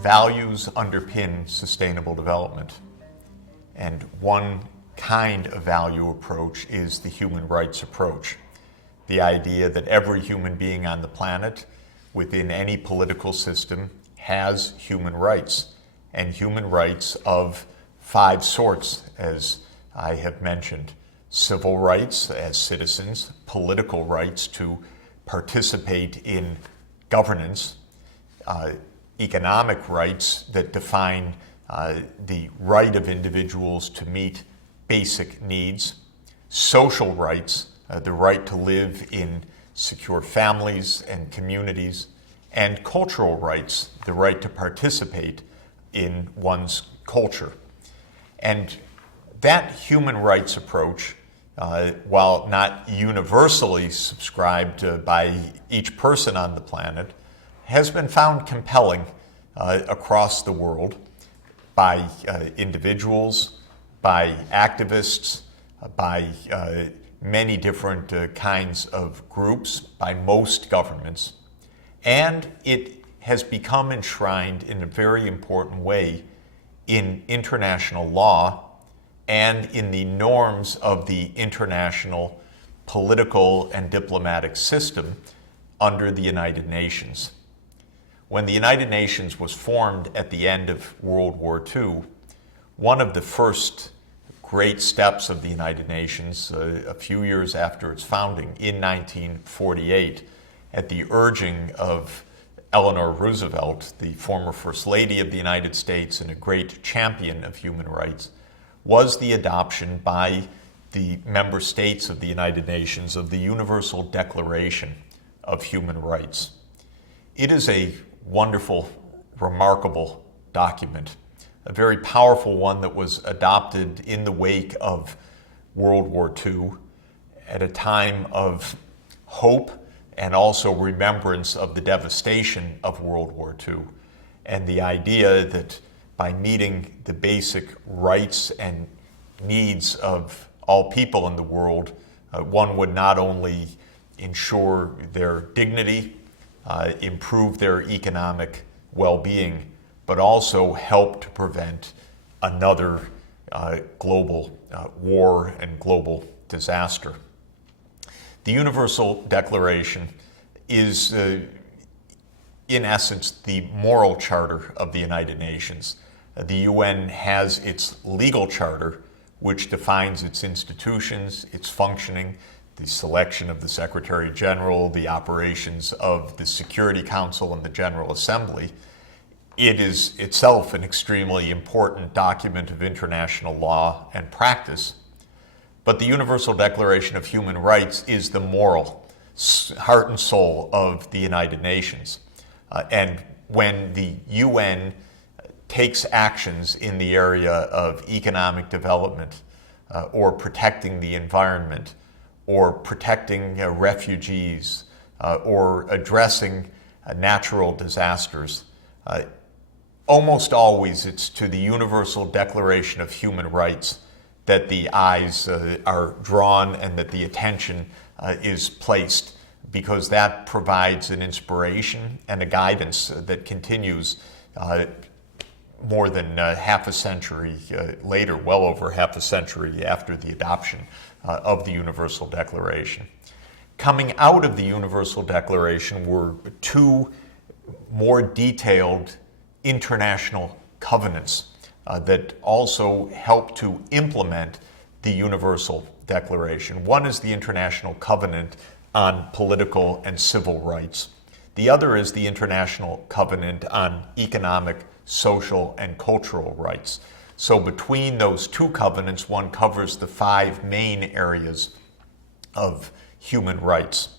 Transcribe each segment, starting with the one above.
Values underpin sustainable development, and one kind of value approach is the human rights approach. The idea that every human being on the planet, within any political system, has human rights, and human rights of 5 sorts, as I have mentioned. Civil rights as citizens, political rights to participate in governance, economic rights that define the right of individuals to meet basic needs, social rights, the right to live in secure families and communities, and cultural rights, the right to participate in one's culture. And that human rights approach, while not universally subscribed by each person on the planet, has been found compelling across the world by individuals, by activists, by many different kinds of groups, by most governments. And it has become enshrined in a very important way in international law and in the norms of the international political and diplomatic system under the United Nations. When the United Nations was formed at the end of World War II, one of the first great steps of the United Nations, a few years after its founding in 1948, at the urging of Eleanor Roosevelt, the former First Lady of the United States and a great champion of human rights, was the adoption by the member states of the United Nations of the Universal Declaration of Human Rights. It is a wonderful, remarkable document, a very powerful one that was adopted in the wake of World War II at a time of hope and also remembrance of the devastation of World War II, and the idea that by meeting the basic rights and needs of all people in the world, one would not only ensure their dignity, improve their economic well-being, but also help to prevent another global war and global disaster. The Universal Declaration is, in essence, the moral charter of the United Nations. The UN has its legal charter, which defines its institutions, its functioning, the selection of the Secretary General, the operations of the Security Council and the General Assembly. It is itself an extremely important document of international law and practice. But the Universal Declaration of Human Rights is the moral heart and soul of the United Nations. And when the UN takes actions in the area of economic development or protecting the environment, or protecting refugees, or addressing natural disasters. Almost always it's to the Universal Declaration of Human Rights that the eyes are drawn and that the attention is placed, because that provides an inspiration and a guidance that continues more than half a century later, well over half a century after the adoption of the Universal Declaration. Coming out of the Universal Declaration were 2 more detailed international covenants that also help to implement the Universal Declaration. One is the International Covenant on Political and Civil Rights. The other is the International Covenant on Economic, Social, and Cultural Rights. So between those 2 covenants, one covers the 5 main areas of human rights.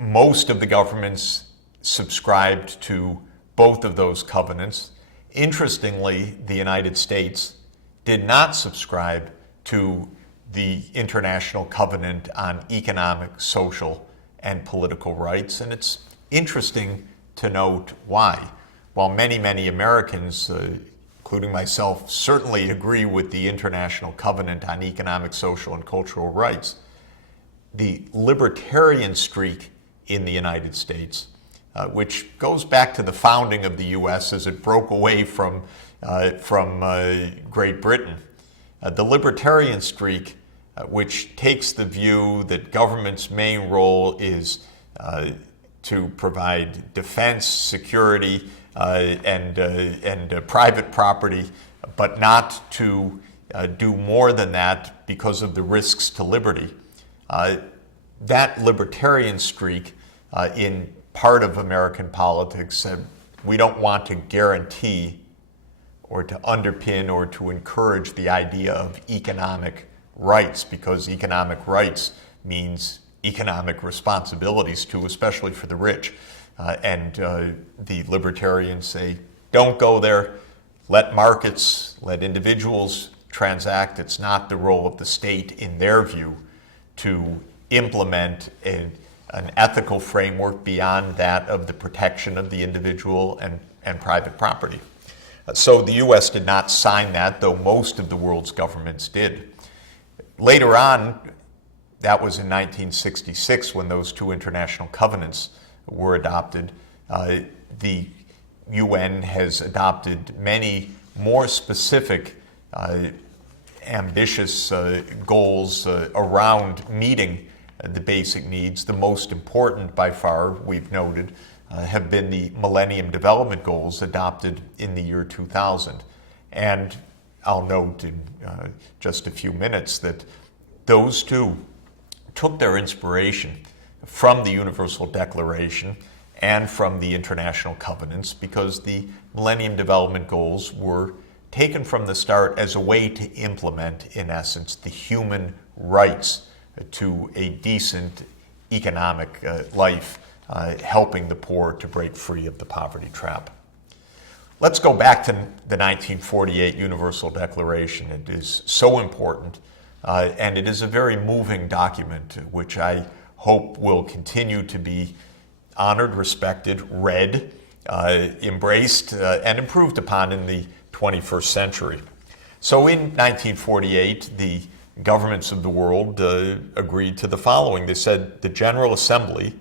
Most of the governments subscribed to both of those covenants. Interestingly, the United States did not subscribe to the International Covenant on Economic, Social, and Political Rights, and it's interesting to note why. While many, many Americans, including myself, certainly agree with the International Covenant on Economic, Social, and Cultural Rights, the libertarian streak in the United States, which goes back to the founding of the U.S. as it broke away from Great Britain. The libertarian streak, which takes the view that government's main role is to provide defense, security, and private property, but not to do more than that because of the risks to liberty. That libertarian streak in part of American politics said we don't want to guarantee or to underpin or to encourage the idea of economic rights, because economic rights means economic responsibilities too, especially for the rich. And the libertarians say, don't go there, let markets, let individuals transact. It's not the role of the state, in their view, to implement an ethical framework beyond that of the protection of the individual and private property. So the U.S. did not sign that, though most of the world's governments did. Later on, that was in 1966 when those two international covenants were adopted. The UN has adopted many more specific, ambitious goals around meeting the basic needs. The most important by far, we've noted, have been the Millennium Development Goals adopted in the year 2000. And I'll note in just a few minutes that those two took their inspiration from the Universal Declaration and from the international covenants, because the Millennium Development Goals were taken from the start as a way to implement, in essence, the human rights to a decent economic life, helping the poor to break free of the poverty trap. Let's go back to the 1948 Universal Declaration. It is so important, and it is a very moving document, which I hope will continue to be honored, respected, read, embraced, and improved upon in the 21st century. So in 1948, the governments of the world agreed to the following. They said, the General Assembly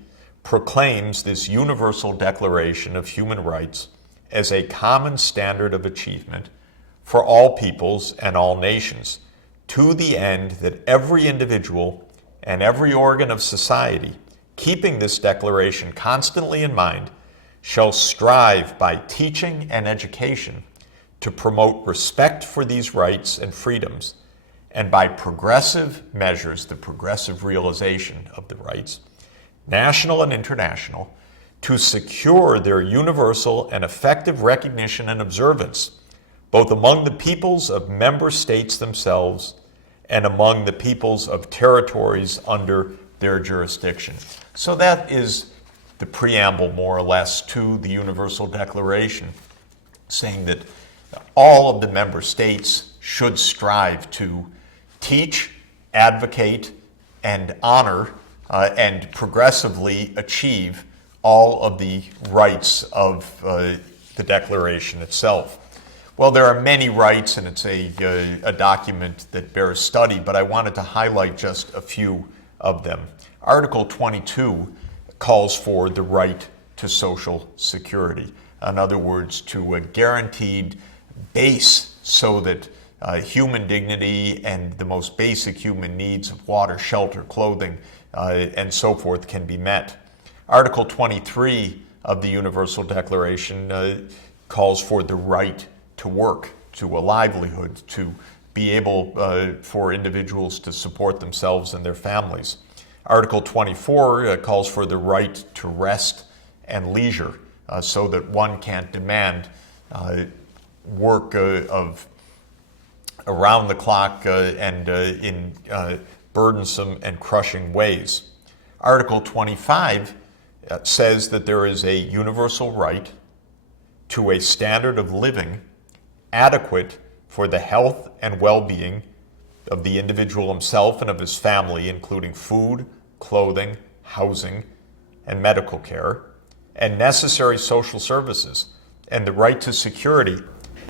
proclaims this Universal Declaration of Human Rights as a common standard of achievement for all peoples and all nations, to the end that every individual and every organ of society, keeping this declaration constantly in mind, shall strive by teaching and education to promote respect for these rights and freedoms, and by progressive measures, the progressive realization of the rights, national and international, to secure their universal and effective recognition and observance, both among the peoples of member states themselves and among the peoples of territories under their jurisdiction. So that is the preamble, more or less, to the Universal Declaration, saying that all of the member states should strive to teach, advocate, and honor and progressively achieve all of the rights of the Declaration itself. Well, there are many rights, and it's a document that bears study, but I wanted to highlight just a few of them. Article 22 calls for the right to social security. In other words, to a guaranteed base so that human dignity and the most basic human needs of water, shelter, clothing, and so forth can be met. Article 23 of the Universal Declaration calls for the right to work, to a livelihood, to be able for individuals to support themselves and their families. Article 24 calls for the right to rest and leisure, so that one can't demand work of around the clock and in burdensome and crushing ways. Article 25 says that there is a universal right to a standard of living adequate for the health and well-being of the individual himself and of his family, including food, clothing, housing, and medical care, and necessary social services, and the right to security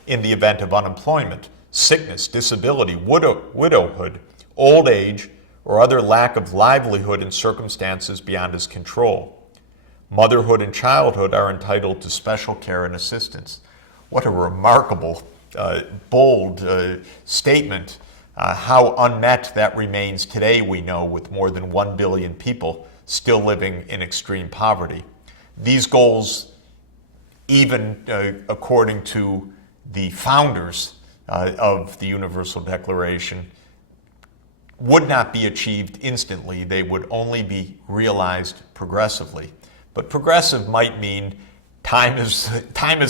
in the event of unemployment, sickness, disability, widowhood, old age, or other lack of livelihood in circumstances beyond his control. Motherhood and childhood are entitled to special care and assistance. What a remarkable, bold statement. How unmet that remains today, we know, with more than 1 billion people still living in extreme poverty. These goals, even according to the founders of the Universal Declaration, would not be achieved instantly. They would only be realized progressively. But progressive might mean time is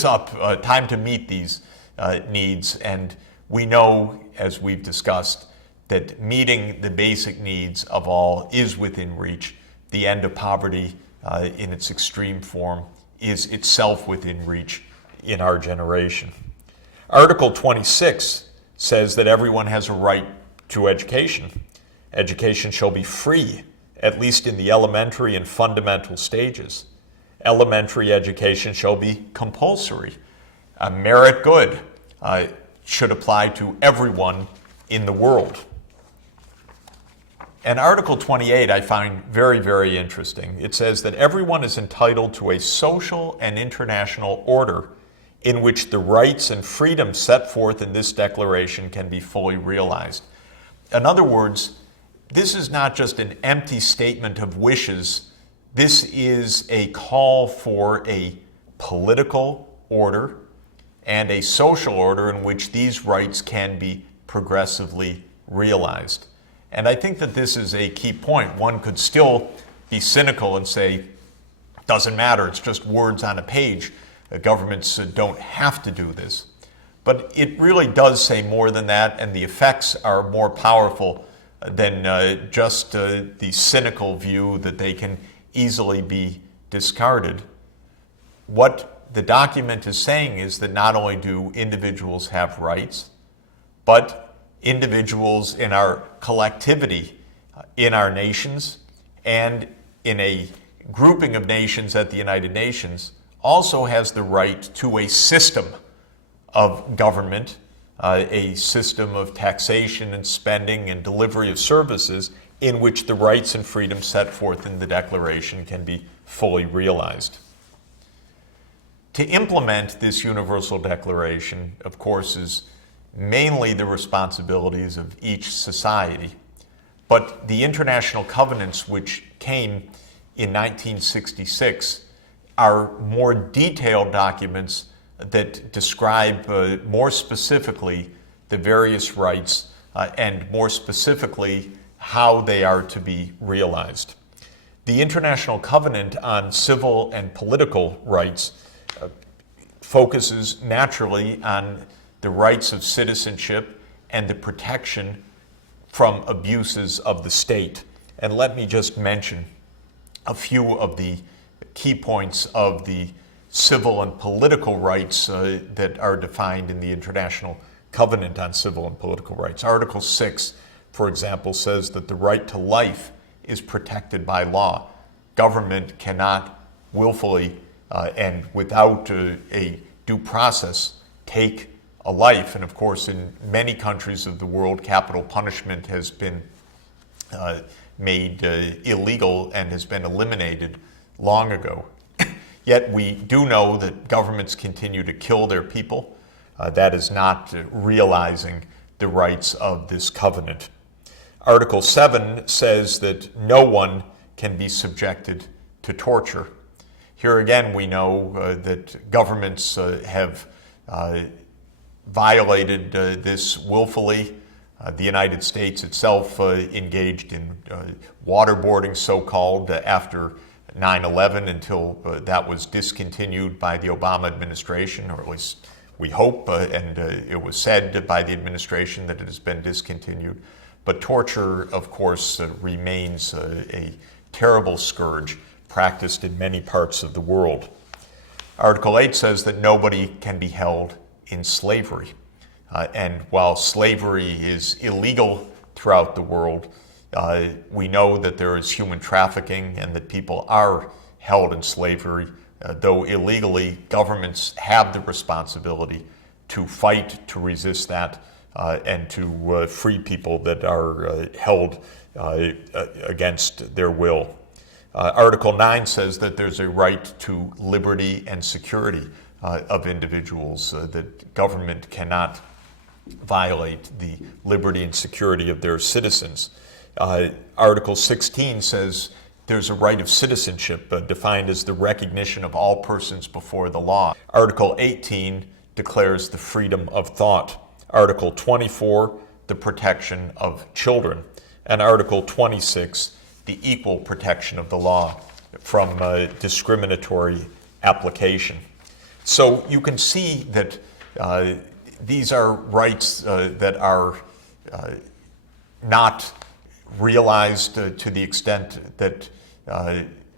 up, time to meet these needs. And we know, as we've discussed, that meeting the basic needs of all is within reach. The end of poverty in its extreme form is itself within reach in our generation. Article 26 says that everyone has a right to education. Education shall be free, at least in the elementary and fundamental stages. Elementary education shall be compulsory. Merit good should apply to everyone in the world. And Article 28 I find very, very interesting. It says that everyone is entitled to a social and international order in which the rights and freedoms set forth in this declaration can be fully realized. In other words, this is not just an empty statement of wishes. This is a call for a political order and a social order in which these rights can be progressively realized. And I think that this is a key point. One could still be cynical and say, doesn't matter, it's just words on a page. Governments don't have to do this. But it really does say more than that, and the effects are more powerful than just the cynical view that they can easily be discarded. What the document is saying is that not only do individuals have rights, but individuals in our collectivity, in our nations, and in a grouping of nations at the United Nations also has the right to a system of government, a system of taxation and spending and delivery of services in which the rights and freedoms set forth in the Declaration can be fully realized. To implement this Universal Declaration, of course, is mainly the responsibilities of each society. But the international covenants which came in 1966 are more detailed documents that describe more specifically the various rights and more specifically how they are to be realized. The International Covenant on Civil and Political Rights focuses naturally on the rights of citizenship and the protection from abuses of the state. And let me just mention a few of the key points of the civil and political rights that are defined in the International Covenant on Civil and Political Rights. Article 6, for example, says that the right to life is protected by law. Government cannot willfully and without a due process take a life. And of course, in many countries of the world, capital punishment has been made illegal and has been eliminated long ago. Yet we do know that governments continue to kill their people. That is not realizing the rights of this covenant. Article 7 says that no one can be subjected to torture. Here again, we know that governments have violated this willfully. The United States itself engaged in waterboarding, so-called, after 9/11 until that was discontinued by the Obama administration, or at least we hope, and it was said by the administration that it has been discontinued. But torture, of course, remains a terrible scourge practiced in many parts of the world. Article 8 says that nobody can be held in slavery. And while slavery is illegal throughout the world, we know that there is human trafficking and that people are held in slavery. Though illegally, governments have the responsibility to fight to resist that and to free people that are held against their will. Article 9 says that there's a right to liberty and security of individuals, that government cannot violate the liberty and security of their citizens. Article 16 says there's a right of citizenship defined as the recognition of all persons before the law. Article 18 declares the freedom of thought. Article 24, the protection of children. And Article 26, the equal protection of the law from discriminatory application. So you can see that these are rights that are not realized to the extent that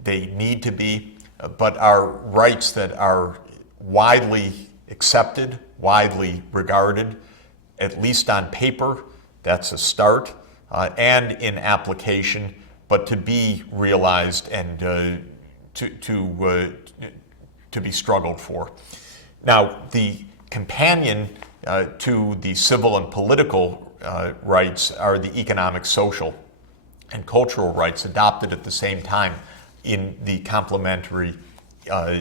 they need to be, but are rights that are widely accepted, widely regarded, at least on paper. That's a start, and in application, but to be realized and to be struggled for. Now, the companion to the civil and political rights are the economic, social, and cultural rights adopted at the same time in the complementary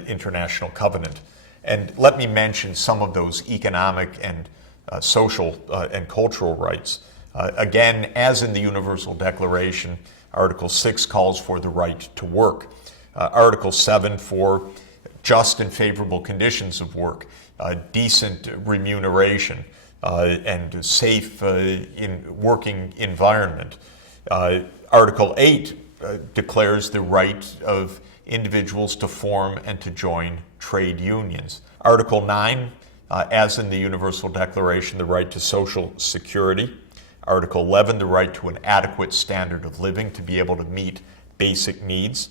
international covenant. And let me mention some of those economic and social and cultural rights. Again, as in the Universal Declaration, Article 6 calls for the right to work. Article 7 for just and favorable conditions of work, decent remuneration, and safe working environment. Article 8 declares the right of individuals to form and to join trade unions. Article 9, as in the Universal Declaration, the right to social security. Article 11, the right to an adequate standard of living to be able to meet basic needs.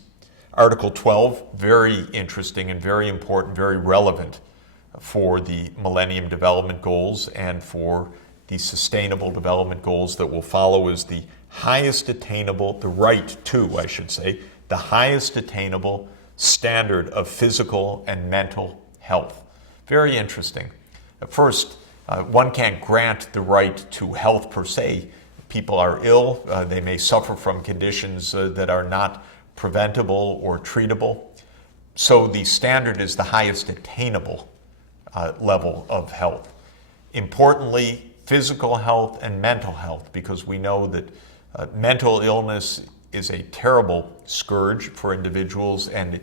Article 12, very interesting and very important, very relevant for the Millennium Development Goals and for the Sustainable Development Goals that will follow, is the highest attainable, the right to, I should say, the highest attainable standard of physical and mental health. Very interesting. First, one can't grant the right to health per se. People are ill, they may suffer from conditions that are not preventable or treatable. So the standard is the highest attainable level of health. Importantly, physical health and mental health, because we know that mental illness is a terrible scourge for individuals and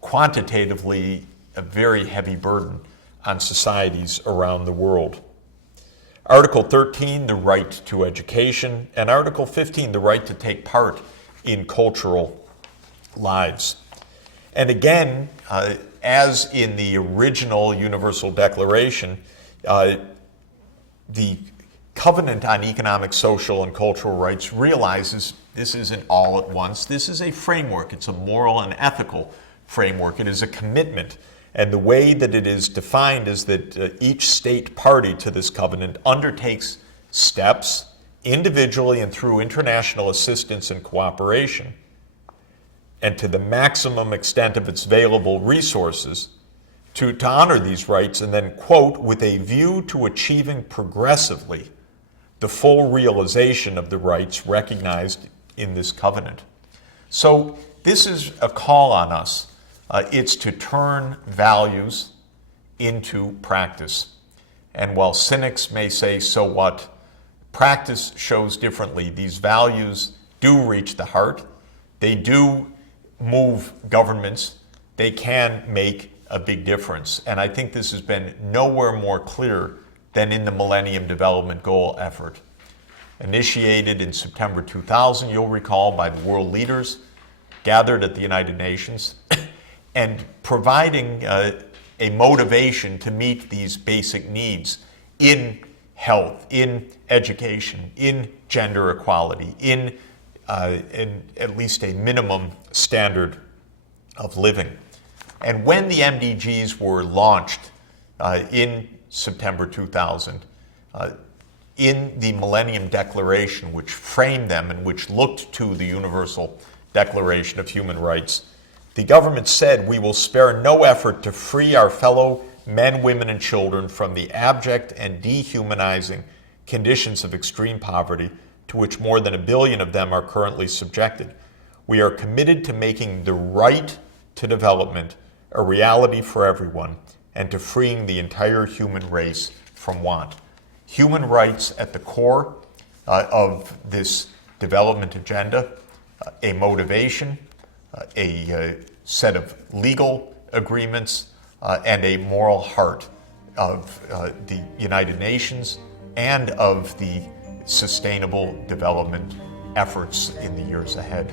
quantitatively a very heavy burden on societies around the world. Article 13, the right to education, and Article 15, the right to take part in cultural lives. And again, as in the original Universal Declaration, the Covenant on Economic, Social, and Cultural Rights realizes this isn't all at once. This is a framework. It's a moral and ethical framework. It is a commitment. And the way that it is defined is that each state party to this covenant undertakes steps individually and through international assistance and cooperation, and to the maximum extent of its available resources, to honor these rights, and then, quote, with a view to achieving progressively the full realization of the rights recognized in this covenant. So this is a call on us. It's to turn values into practice. And while cynics may say, so what, practice shows differently. These values do reach the heart. They do move governments. They can make a big difference. And I think this has been nowhere more clear than in the Millennium Development Goal effort. Initiated in September 2000, you'll recall, by the world leaders gathered at the United Nations, and providing a motivation to meet these basic needs in health, in education, in gender equality, in at least a minimum standard of living. And when the MDGs were launched in September 2000, in the Millennium Declaration, which framed them and which looked to the Universal Declaration of Human Rights, the government said, we will spare no effort to free our fellow men, women, and children from the abject and dehumanizing conditions of extreme poverty to which more than 1 billion of them are currently subjected. We are committed to making the right to development a reality for everyone and to freeing the entire human race from want. Human rights at the core of this development agenda, a motivation, a set of legal agreements, and a moral heart of the United Nations and of the sustainable development efforts in the years ahead.